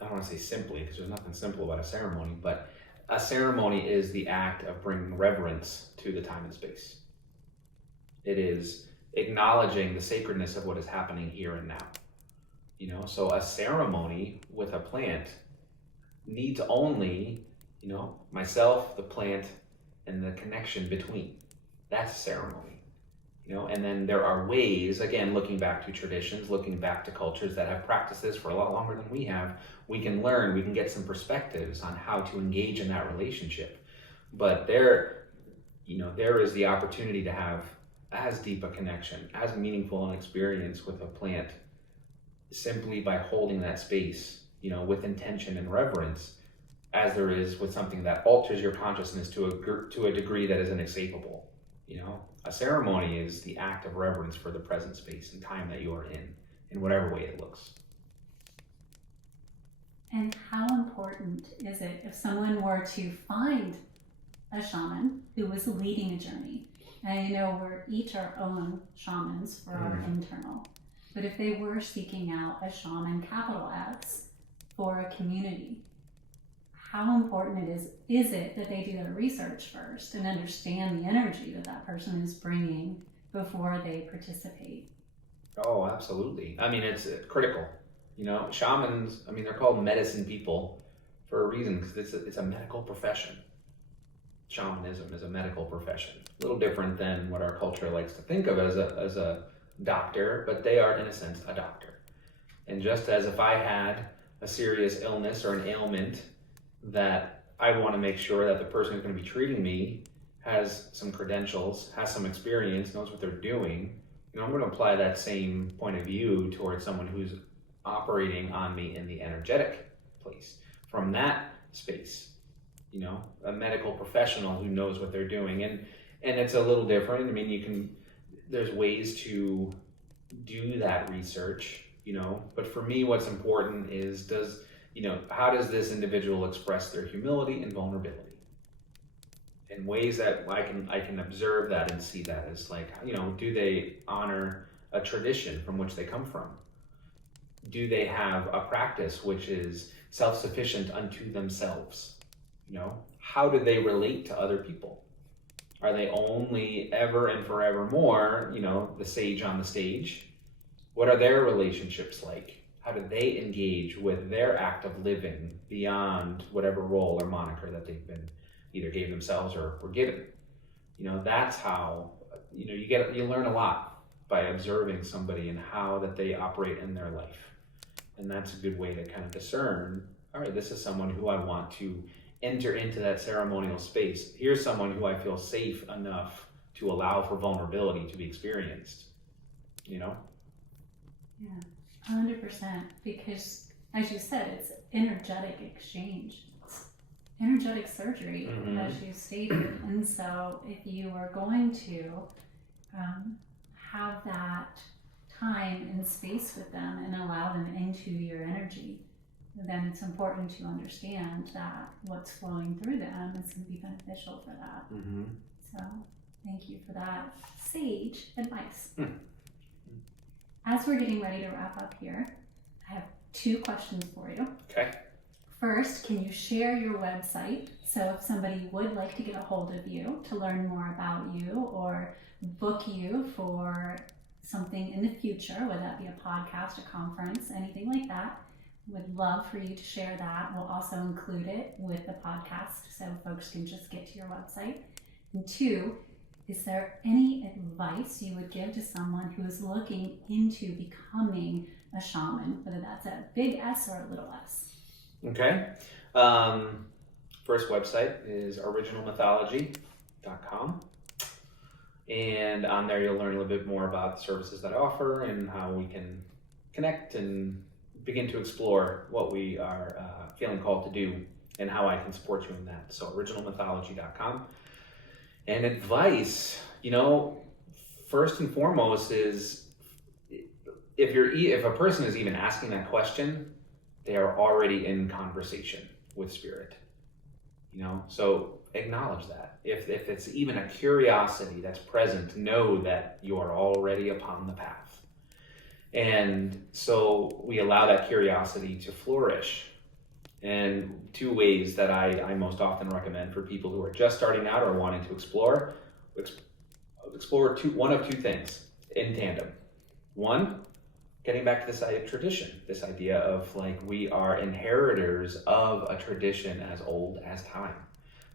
I don't want to say simply, because there's nothing simple about a ceremony, but a ceremony is the act of bringing reverence to the time and space. It is acknowledging the sacredness of what is happening here and now. So a ceremony with a plant needs only, myself, the plant, and the connection between. That's a ceremony. And then there are ways, again, looking back to traditions, looking back to cultures that have practiced this for a lot longer than we have, we can learn, we can get some perspectives on how to engage in that relationship. But there is the opportunity to have as deep a connection, as meaningful an experience with a plant, simply by holding that space, with intention and reverence, as there is with something that alters your consciousness to a degree that is inescapable. A ceremony is the act of reverence for the present space and time that you are in whatever way it looks. And how important is it if someone were to find a shaman who was leading a journey? And we're each our own shamans for our internal. But if they were seeking out a shaman, capital S, for a community, how important is it that they do their research first and understand the energy that person is bringing before they participate? Oh, absolutely. It's critical. Shamans, they're called medicine people for a reason, because it's a medical profession. Shamanism is a medical profession. A little different than what our culture likes to think of as a doctor, but they are, in a sense, a doctor. And just as if I had a serious illness or an ailment that I want to make sure that the person who's going to be treating me has some credentials, has some experience, knows what they're doing, I'm going to apply that same point of view towards someone who's operating on me in the energetic place. From that space, a medical professional who knows what they're doing. And it's a little different. There's ways to do that research, but for me, what's important is how does this individual express their humility and vulnerability in ways that I can observe that and see that as do they honor a tradition from which they come from? Do they have a practice which is self-sufficient unto themselves? How do they relate to other people? Are they only ever and forevermore, the sage on the stage? What are their relationships like? How do they engage with their act of living beyond whatever role or moniker that they've been either gave themselves or were given? That's how, you learn a lot by observing somebody and how that they operate in their life. And that's a good way to kind of discern, all right, this is someone who I want to enter into that ceremonial space. Here's someone who I feel safe enough to allow for vulnerability to be experienced, Yeah, 100%. Because as you said, it's energetic exchange. It's energetic surgery, as you stated. And so if you are going to have that time and space with them and allow them into your energy, then it's important to understand that what's flowing through them is going to be beneficial for that. So thank you for that sage advice. As we're getting ready to wrap up here, I have 2 questions for you. Okay. First, can you share your website? So if somebody would like to get a hold of you to learn more about you or book you for something in the future, whether that be a podcast, a conference, anything like that, would love for you to share that. We'll also include it with the podcast so folks can just get to your website. And 2, is there any advice you would give to someone who is looking into becoming a shaman, whether that's a big S or a little s? Okay. First website is originalmythology.com. And on there you'll learn a little bit more about the services that I offer and how we can connect and begin to explore what we are feeling called to do and how I can support you in that. So originalmythology.com. And advice, first and foremost is if a person is even asking that question, they are already in conversation with spirit. So acknowledge that. If it's even a curiosity that's present, know that you are already upon the path. And so we allow that curiosity to flourish. And 2 ways that I most often recommend for people who are just starting out or wanting to explore one of 2 things in tandem. 1, getting back to this idea of tradition, this idea of we are inheritors of a tradition as old as time.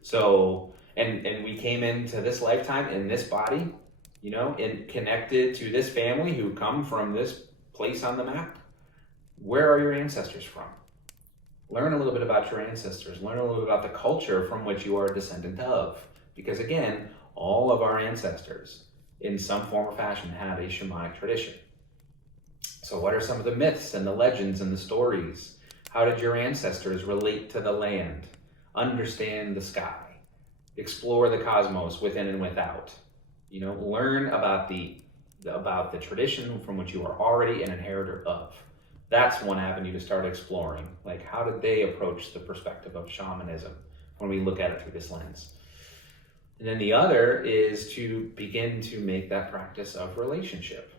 So, and we came into this lifetime in this body, and connected to this family who come from this place on the map. Where are your ancestors from? Learn a little bit about your ancestors. Learn a little bit about the culture from which you are a descendant of. Because again, all of our ancestors, in some form or fashion, have a shamanic tradition. So what are some of the myths and the legends and the stories? How did your ancestors relate to the land? Understand the sky? Explore the cosmos within and without. Learn about the tradition from which you are already an inheritor of. That's one avenue to start exploring. How did they approach the perspective of shamanism when we look at it through this lens? And then the other is to begin to make that practice of relationship.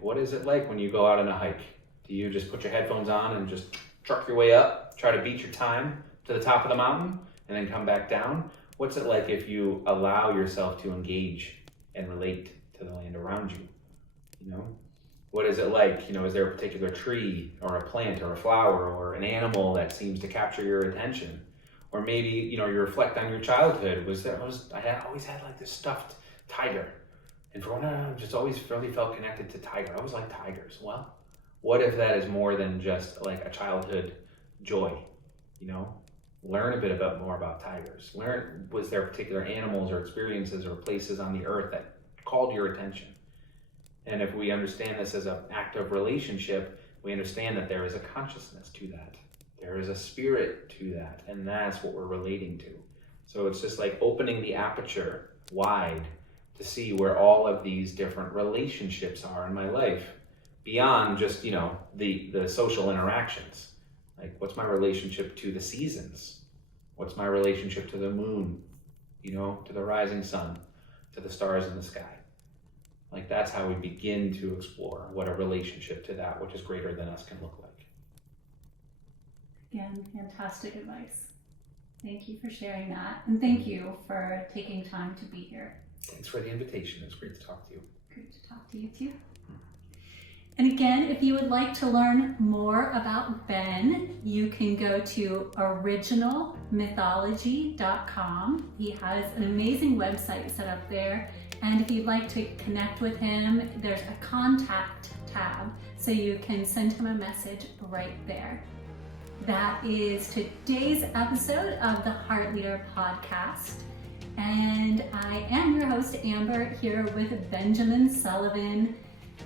What is it like when you go out on a hike? Do you just put your headphones on and just truck your way up, try to beat your time to the top of the mountain, and then come back down? What's it like if you allow yourself to engage and relate to the land around you? What is it like? Is there a particular tree or a plant or a flower or an animal that seems to capture your attention? Or maybe, you reflect on your childhood. I always had this stuffed tiger. And for one, I just always really felt connected to tiger. I always liked tigers. Well, what if that is more than just a childhood joy? Learn a bit more about tigers. Was there particular animals or experiences or places on the earth that called your attention? And if we understand this as an act of relationship, we understand that there is a consciousness to that. There is a spirit to that. And that's what we're relating to. So it's just opening the aperture wide to see where all of these different relationships are in my life beyond just, the social interactions. What's my relationship to the seasons? What's my relationship to the moon? To the rising sun, to the stars in the sky? That's how we begin to explore what a relationship to that which is greater than us can look like. Again, fantastic advice. Thank you for sharing that. And thank you for taking time to be here. Thanks for the invitation. It was great to talk to you. Great to talk to you too. And again, if you would like to learn more about Ben, you can go to originalmythology.com. He has an amazing website set up there. And if you'd like to connect with him, there's a contact tab, so you can send him a message right there. That is today's episode of the Heart Leader Podcast. And I am your host, Amber, here with Benjamin Sullivan.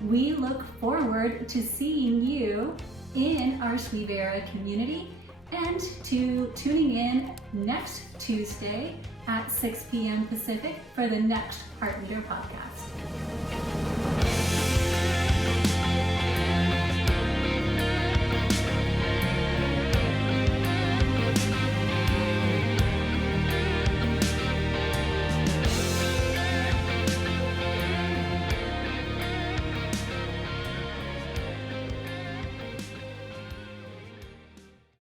We look forward to seeing you in our Shwivera community and to tuning in next Tuesday at 6 p.m. Pacific for the next Heart Leader podcast.